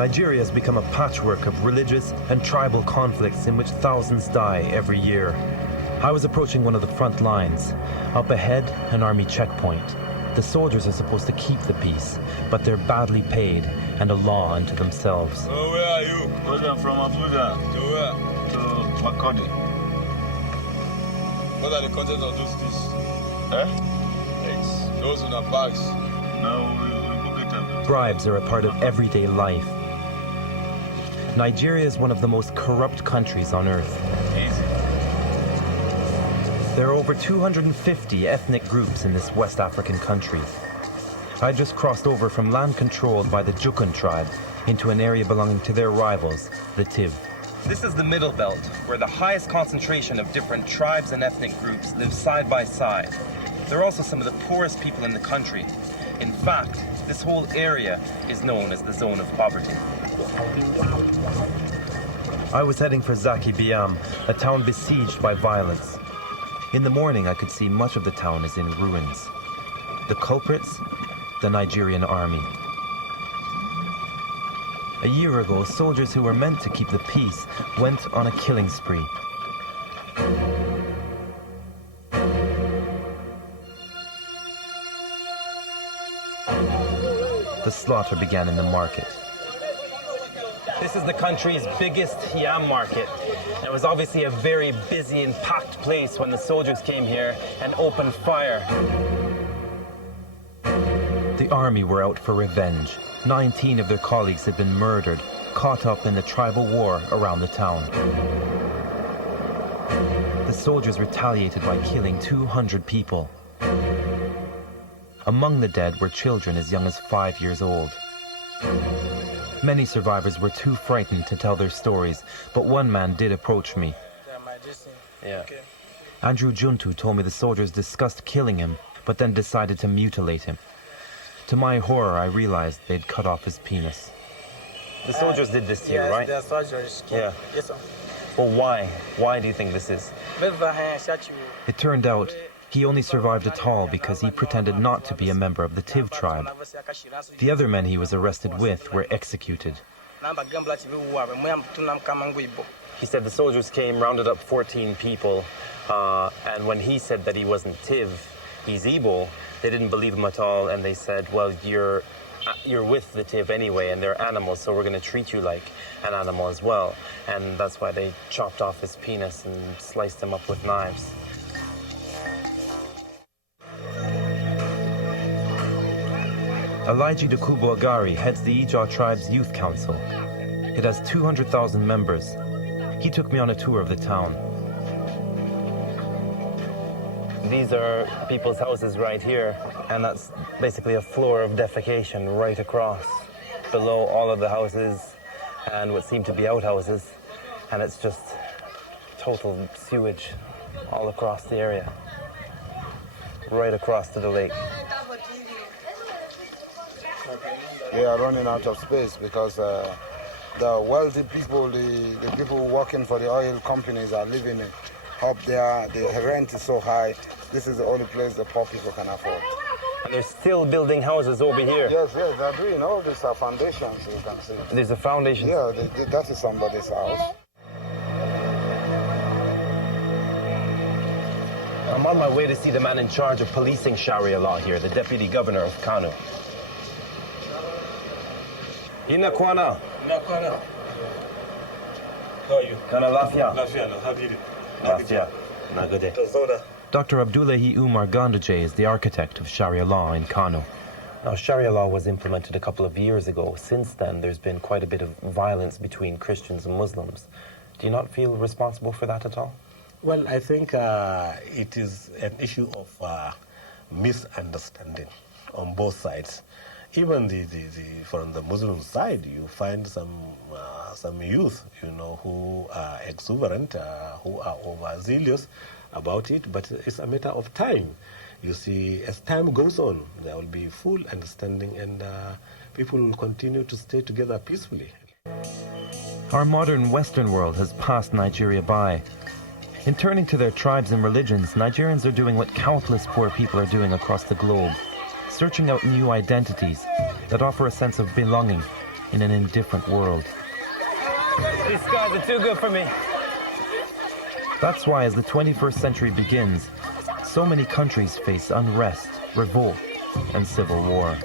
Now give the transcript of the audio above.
Nigeria has become a patchwork of religious and tribal conflicts in which thousands die every year. I was approaching one of the front lines. Up ahead, an army checkpoint. The soldiers are supposed to keep the peace, but they're badly paid and a law unto themselves. Oh, where are you? I'm from Abuja. To where? To Makodi. What are the contents of those things? Eggs. Those in the bags. No, we book it. Bribes are a part of everyday life. Nigeria is one of the most corrupt countries on earth. Easy. There are over 250 ethnic groups in this West African country. I just crossed over from land controlled by the Jukun tribe into an area belonging to their rivals, the Tiv. This is the Middle Belt, where the highest concentration of different tribes and ethnic groups live side by side. They're also some of the poorest people in the country. In fact, this whole area is known as the zone of poverty. I was heading for Zaki Biam, a town besieged by violence. In the morning, I could see much of the town is in ruins. The culprits? The Nigerian army. A year ago, soldiers who were meant to keep the peace went on a killing spree. The slaughter began in the market. This is the country's biggest yam market. It was obviously a very busy and packed place when the soldiers came here and opened fire. The army were out for revenge. 19 of their colleagues had been murdered, caught up in the tribal war around the town. The soldiers retaliated by killing 200 people. Among the dead were children as young as 5 years old. Many survivors were too frightened to tell their stories, but one man did approach me. Yeah. Andrew Juntu told me the soldiers discussed killing him, but then decided to mutilate him. To my horror, I realized they'd cut off his penis. The soldiers did this to you, right? Yes, the soldiers. Yeah. Yes, sir. Well, why? Why do you think this is? It turned out he only survived at all because he pretended not to be a member of the Tiv tribe. The other men he was arrested with were executed. He said the soldiers came, rounded up 14 people, and when he said that he wasn't Tiv, he's Igbo, they didn't believe him at all, and they said, well, you're with the Tiv anyway, and they're animals, so we're going to treat you like an animal as well. And that's why they chopped off his penis and sliced him up with knives. Elijah Dukubo Agari heads the Ijaw tribe's youth council. It has 200,000 members. He took me on a tour of the town. These are people's houses right here, and that's basically a floor of defecation right across below all of the houses and what seem to be outhouses, and it's just total sewage all across the area, right across to the lake. We are running out of space because the wealthy people, the people working for the oil companies are living up there. The rent is so high. This is the only place the poor people can afford. And they're still building houses over here. Yes, they're doing all these foundations, you can see. There's a foundation? Yeah, that is somebody's house. I'm on my way to see the man in charge of policing Sharia law here, the deputy governor of Kano. Ina kwana? How are you? Kana lafia? Lafia, how do you do? Lafia. Nagode. Dr. Abdullahi Umar Gandaje is the architect of Sharia law in Kano. Now, Sharia law was implemented a couple of years ago. Since then, there's been quite a bit of violence between Christians and Muslims. Do you not feel responsible for that at all? Well, I think it is an issue of misunderstanding on both sides. Even from the Muslim side, you find some youth, who are exuberant, who are overzealous about it, but it's a matter of time. You see, as time goes on, there will be full understanding and people will continue to stay together peacefully. Our modern Western world has passed Nigeria by. In turning to their tribes and religions, Nigerians are doing what countless poor people are doing across the globe, searching out new identities that offer a sense of belonging in an indifferent world. These skies are too good for me. That's why as the 21st century begins, so many countries face unrest, revolt, and civil war.